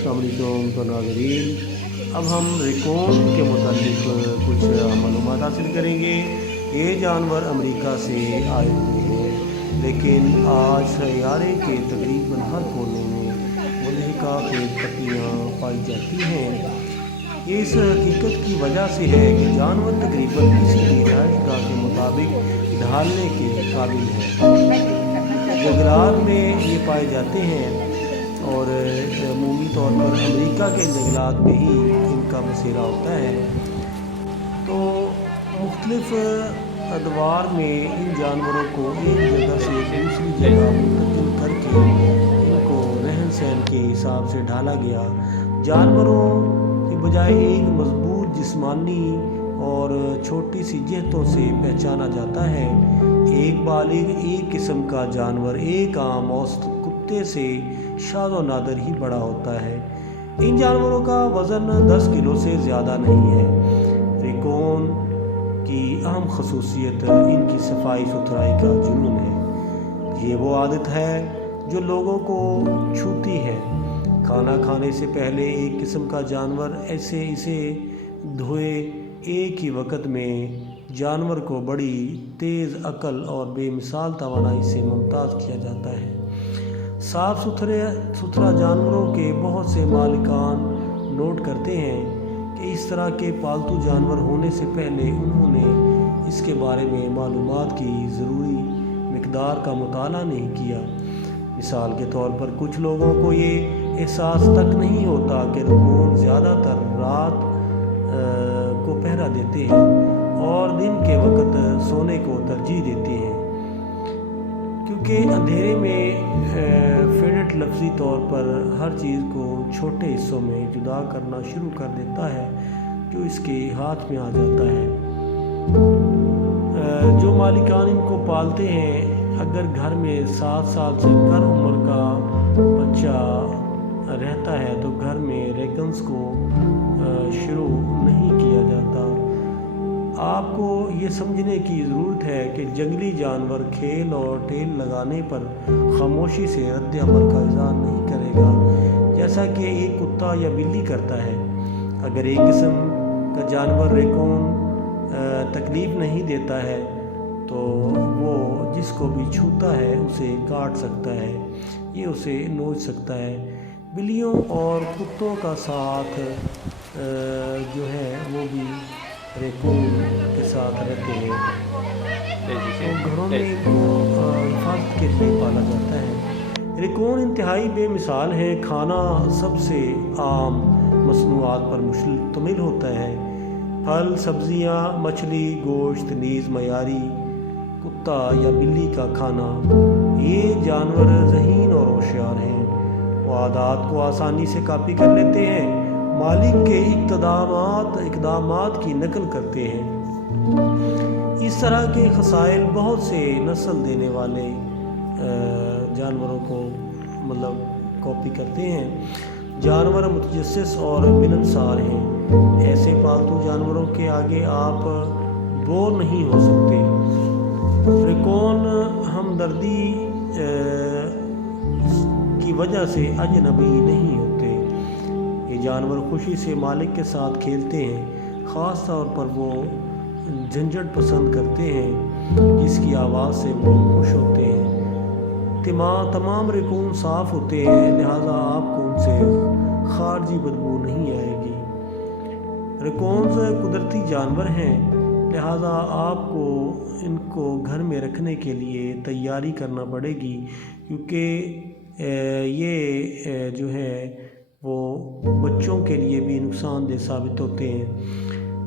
अस्सलाम वालेकुम तो नाज़रीन, अब हम रेकॉन के मुतालिक कुछ मालूमात हासिल करेंगे। ये जानवर अमेरिका से आए हुए हैं, लेकिन आज सैयारे के तकरीबन हर कोने में मुल्हिका खेत पत्तियाँ पाई जाती हैं। ये इस हकीकत की वजह से है कि जानवर तकरीबन किसी भी रिहाइशगाह के मुताबिक ढालने के काबिल हैं। जंगलात में ये पाए जाते हैं और अमूमी तौर पर अमेरिका के जंगलात में ही इनका बसेरा होता है। तो मुख्तलिफ अदवार में इन जानवरों को एक जगह से दूसरी जगह मुंतकिल करके इनको रहन सहन के हिसाब से ढाला गया। जानवरों के बजाय एक मजबूत जिस्मानी और छोटी सी जहतों से पहचाना जाता है। एक बालिग एक किस्म का जानवर एक आम औसत कुत्ते से शाद व नादर ही बड़ा होता है। इन जानवरों का वज़न 10 किलो से ज़्यादा नहीं है। रेकॉन की अहम खसूसियत इनकी सफाई सुथराई का जुनून है। ये वो आदत है जो लोगों को छूती है। खाना खाने से पहले एक किस्म का जानवर ऐसे इसे धोए। एक ही वक्त में जानवर को बड़ी तेज़ अकल और बेमिसाल तवानाई से मुमताज़ किया जाता है। साफ़ सुथरा जानवरों के बहुत से मालिकान नोट करते हैं कि इस तरह के पालतू जानवर होने से पहले उन्होंने इसके बारे में मालूमात की ज़रूरी मिकदार का मुताला नहीं किया। मिसाल के तौर पर कुछ लोगों को ये एहसास तक नहीं होता कि रेकॉन ज़्यादातर रात को पहरा देते हैं और दिन के वक्त सोने को तरजीह देते हैं, क्योंकि अंधेरे में फेडेट लफ्ज़ी तौर पर हर चीज़ को छोटे हिस्सों में जुदा करना शुरू कर देता है जो इसके हाथ में आ जाता है। जो मालिकान इनको पालते हैं, अगर घर में 7 साल से कम उम्र का बच्चा रहता है तो घर में रेकन्स को शुरू नहीं किया जाता। आपको ये समझने की ज़रूरत है कि जंगली जानवर खेल और टेल लगाने पर खामोशी से रद्द अमल का इज़हार नहीं करेगा, जैसा कि एक कुत्ता या बिल्ली करता है। अगर एक किस्म का जानवर रेकॉन तकलीफ़ नहीं देता है तो वो जिसको भी छूता है उसे काट सकता है, ये उसे नोच सकता है। बिल्लियों और कुत्तों का साथ जो है वो भी रेकॉन के साथ रहते हैं। तो घरों में हिफाजत के लिए पाला जाता है। रेकॉन इंतहाई बेमिसाल है। खाना सबसे आम मसनूआत पर मुश्तमिल होता है। फल, सब्जियां, मछली, गोश्त, नीज़ मयारी कुत्ता या बिल्ली का खाना। ये जानवर ज़हीन और होशियार हैं। वो आदात को आसानी से कॉपी कर लेते हैं, मालिक के इक़दामात की नकल करते हैं। इस तरह के खसाइल बहुत से नस्ल देने वाले जानवरों को कॉपी करते हैं। जानवर मुतजस्सिस और मिलनसार हैं। ऐसे पालतू जानवरों के आगे आप बोर नहीं हो सकते। रेकॉन हमदर्दी की वजह से अजनबी नहीं होते। ये जानवर खुशी से मालिक के साथ खेलते हैं। ख़ास तौर पर वो झंझट पसंद करते हैं जिसकी आवाज़ से वो खुश होते हैं। तमाम रेकॉन साफ़ होते हैं, लिहाजा आपको उनसे खारजी बदबू नहीं आएगी। रेकॉन कुदरती जानवर हैं, लिहाजा आपको इनको घर में रखने के लिए तैयारी करना पड़ेगी, क्योंकि ये जो है वो बच्चों के लिए भी नुकसानदेह साबित होते हैं,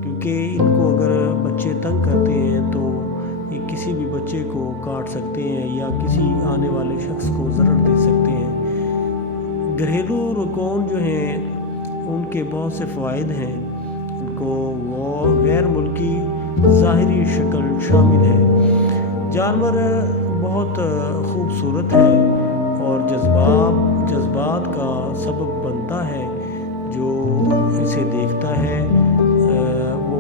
क्योंकि इनको अगर बच्चे तंग करते हैं तो ये किसी भी बच्चे को काट सकते हैं या किसी आने वाले शख्स को ज़रर दे सकते हैं। घरेलू रेकॉन जो हैं उनके बहुत से फ़वाइद हैं। इनको गैर मुल्की ज़ाहिरी शक्ल शामिल है। जानवर बहुत खूबसूरत है और जज्बात का सबब बनता है। जो इसे देखता है वो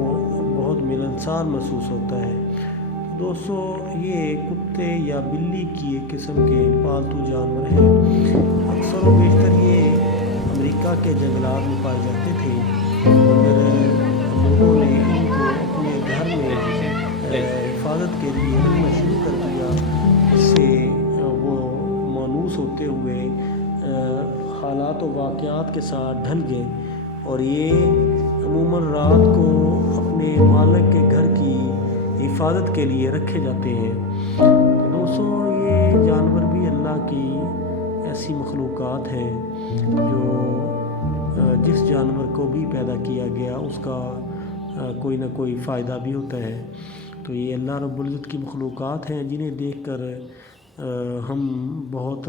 बहुत मिलनसार महसूस होता है। दोस्तों, ये कुत्ते या बिल्ली की एक किस्म के पालतू जानवर हैं। अक्सर व बेशतर ये अमेरिका کے جنگلات میں پائے جاتے تھے، مگر لوگوں نے ان کو اپنے گھر میں حفاظت کے لیے رکھنا شروع کر دیا۔ اس سے وہ مانوس ہوتے ہوئے حالات و واقعات کے ساتھ ڈھل گئے، اور یہ عموماً رات کو اپنے مالک کے گھر کی حفاظت کے لیے رکھے جاتے ہیں۔ تو دوستوں، یہ جانور بھی اللہ کی ایسی مخلوقات ہیں جو جس جانور کو بھی پیدا کیا گیا اس کا کوئی نہ کوئی فائدہ بھی ہوتا ہے۔ تو یہ اللہ رب العزت کی مخلوقات ہیں جنہیں دیکھ کر ہم بہت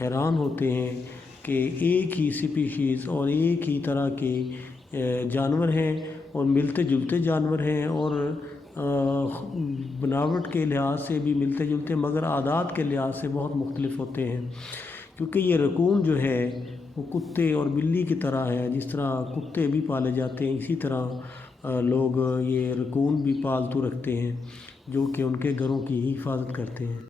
حیران ہوتے ہیں کہ ایک ہی سپیشیز اور ایک ہی طرح کے جانور ہیں، اور ملتے جلتے جانور ہیں، اور بناوٹ کے لحاظ سے بھی ملتے جلتے، مگر عادات کے لحاظ سے بہت مختلف ہوتے ہیں۔ کیونکہ یہ رکون جو ہے وہ کتے اور بلی کی طرح ہے، جس طرح کتے بھی پالے جاتے ہیں اسی طرح لوگ یہ رکون بھی پالتو رکھتے ہیں جو کہ ان کے گھروں کی ہی حفاظت کرتے ہیں۔